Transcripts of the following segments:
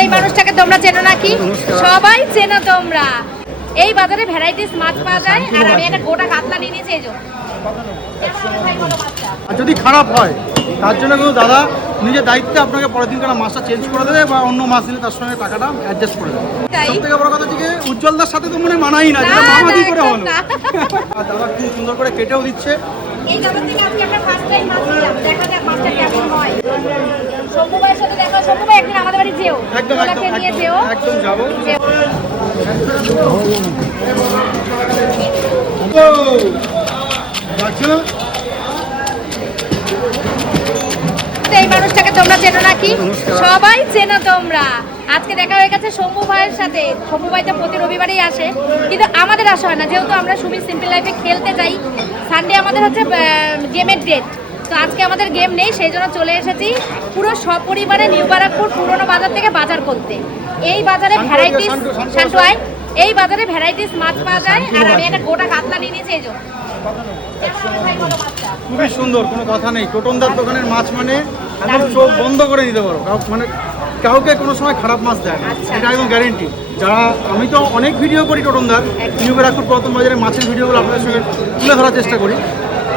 এই মানুষটাকে তোমরা চেনো নাকি? সবাই চেনো তোমরা। এই বাজারে ভ্যারাইটিস মাছ পাওয়া যায়, আর আমি একটা গোটা কাতলা নিয়ে নিয়েছি। এই জন্য যদি খারাপ হয় তার জন্য কিন্তু দাদা নিজের দায়িত্বে আপনাকে পরের দিন মাছটা চেঞ্জ করে দেবে, বা অন্য মাছ দিলে তার সঙ্গে টাকাটা অ্যাডজাস্ট করে দেবে। সবথেকে বড় কথা হচ্ছে উজ্জ্বলদার সাথে তো মনে মানাই না, যেটা মামা কি করে হলো। আর দাদা খুব সুন্দর করে কেটেও দিচ্ছে। এই জায়গা থেকে আজকে আমরা ফার্স্ট টাইম মাছ নিলাম, দেখা যাক মাছটা কেমন হয়। শম্ভু ভাইয়ের সাথে দেখা, শম্ভু ভাই একদিন আমাদের বাড়ি যেও, একদম নিয়ে যেও, একদম যাবো। এই মানুষটাকে তোমরা চেনো নাকি? সবাই চেনো তোমরা। আজকে দেখা হয়ে গেছে শম্ভু ভাইয়ের সাথে। শম্ভু ভাই তো প্রতি রবিবারেই আসে, কিন্তু আমাদের আসা হয় না, যেহেতু আমরা সুমি সিম্পল লাইফে খেলতে যাই। সানডে আমাদের হচ্ছে গেমের ডেট, তো আজকে আমাদের গেম নেই, সেই জন্য চলে এসেছি পুরো সপরিবারে নিউ বারাকপুর পুরনো বাজার থেকে বাজার করতে। এই বাজারে ভ্যারাইটিস শান্টুয়াই, এই বাজারে ভ্যারাইটিস মাছ পাওয়া যায়, আর আমি একটা গোটা কাতলা নিয়ে নিয়েছি। এই জন্য খুবই সুন্দর, কোনো কথা নেই। টোটনদার দোকানের মাছ মানে একদম চোখ বন্ধ করে নিতে পারো, মানে কাউকে কোনো সময় খারাপ মাছ দেয় না, এটা একদম গ্যারেন্টি। যারা, আমি তো অনেক ভিডিও করি টোটনদার, নিউ বারাকপুর পুরাতন বাজারে মাছের ভিডিওগুলো আপনাদের সঙ্গে তুলে ধরার চেষ্টা করি।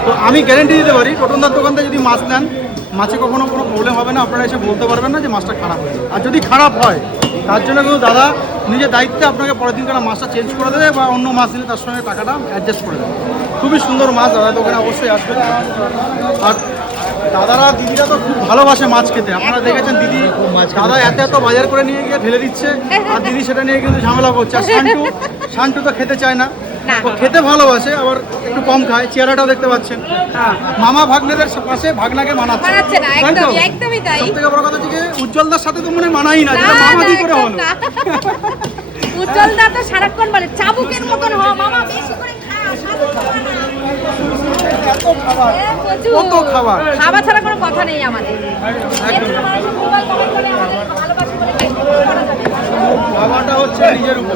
তো আমি গ্যারেন্টি দিতে পারি, টোটনদার দোকান থেকে যদি মাছ নেন, মাছে কখনো কোনো প্রবলেম হবে না। আপনারা এসে বলতে পারবেন না যে মাছটা খারাপ হয়েছে। আর যদি খারাপ হয় তার জন্য কিন্তু দাদা নিজের দায়িত্বে আপনাকে পরের দিন মাছটা চেঞ্জ করে দেবে, বা অন্য মাছ দিলে তার সঙ্গে টাকাটা অ্যাডজাস্ট করে দেবে। খুবই সুন্দর মাছ, দাদা দোকানে অবশ্যই আসবে। আর দাদারা দিদিরা তো খুব ভালোবাসে মাছ খেতে। আপনারা দেখেছেন দিদি দাদা এত বাজার করে নিয়ে গিয়ে ফেলে দিচ্ছে, আর দিদি সেটা নিয়ে কিন্তু ঝামেলা করছে। আর শান্টু তো খেতে চায় না, ও খেতে ভালোবাসে, আবার একটু কম খায়। চেহারাটাও দেখতে পাচ্ছেন। হ্যাঁ, মামা ভাগ্নেদের পাশে ভাগনাকে মানাচ্ছে না। একদমই তাই। সবথেকে বড় কথা হচ্ছে উজ্জ্বলদার সাথে তো মনে মানাই না, যেটা মামা কি করে হলো। উজ্জ্বলদা তো সারাক্ষণ বলে চাবুকের মতন হ মামা, বেশি করে খাবার ছাড়া কোনো কথা নেই আমাদের। খাওয়াটা হচ্ছে নিজের উপর।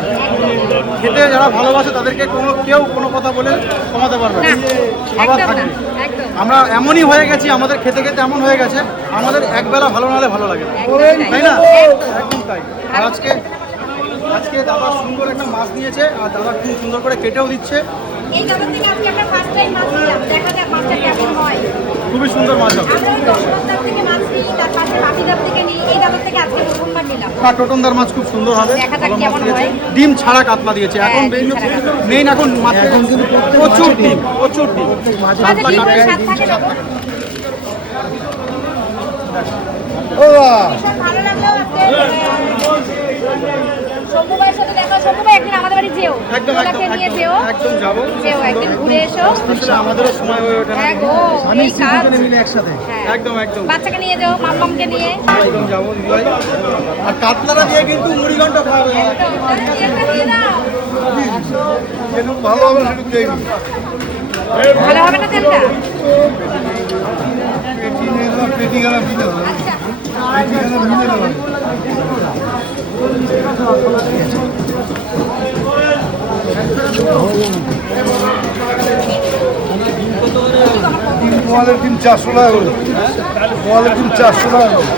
খেতে যারা ভালোবাসে তাদেরকে কেউ কোনো কথা বলে কমাতে পারবে না। খাবার থাকবে। আমরা এমনই হয়ে গেছি, আমাদের খেতে খেতে এমন হয়ে গেছে, আমাদের একবেলা ভালো না হলে ভালো লাগে, তাই না? একদম তাই। আর আজকে দাদা সুন্দর একটা মাছ নিয়েছে, আর দাদা খুব সুন্দর করে কেটেও দিচ্ছে। এই জায়গা থেকে আজকে আমরা ফার্স্ট টাইম মাছ নিলাম, দেখা যাক মাছটা কেমন হয়। খুবই সুন্দর মাছ হবে। আমরা টোটনদার থেকে মাছ নিই, তার পাশে বাটিদার থেকে নিই, এই জায়গা থেকে আজকে প্রথমবার নিলাম। না, টোটনদার মাছ খুব সুন্দর হবে। দেখা যাক কেমন হয়। ডিম ছাড়া কাতলা দিয়েছে এখন, মেইন এখন মাছে প্রচুর ডিম। কাতলা কাটে ভালো লাগলো। শম্ভু ভাইয়ের সাথে দেখা, শম্ভু ভাই একদিন আমাদের বাড়ি যেও, নিয়ে যেও, একদম যাবো, একদিন ঘুরে এসো। আমাদেরও সময় হয়ে ওঠে না। এই কাজ মিলে একসাথে একদম বাচ্চাকে নিয়ে যাও, মাম্মামকে নিয়ে একদম যাবো দিদিভাই। আর কাতলাটা দিয়ে কিন্তু মুড়ি ঘন্টা খাওয়াবে। ভালো হবে না, সেটুকু দেয়নি। ভালো হবে না তেলটা। পেটি গেলাম দিতে হবে। আচ্ছা, পোয়ালের ডিম 400 টাকা করে, পোয়ালের ডিম 400 টাকা করে।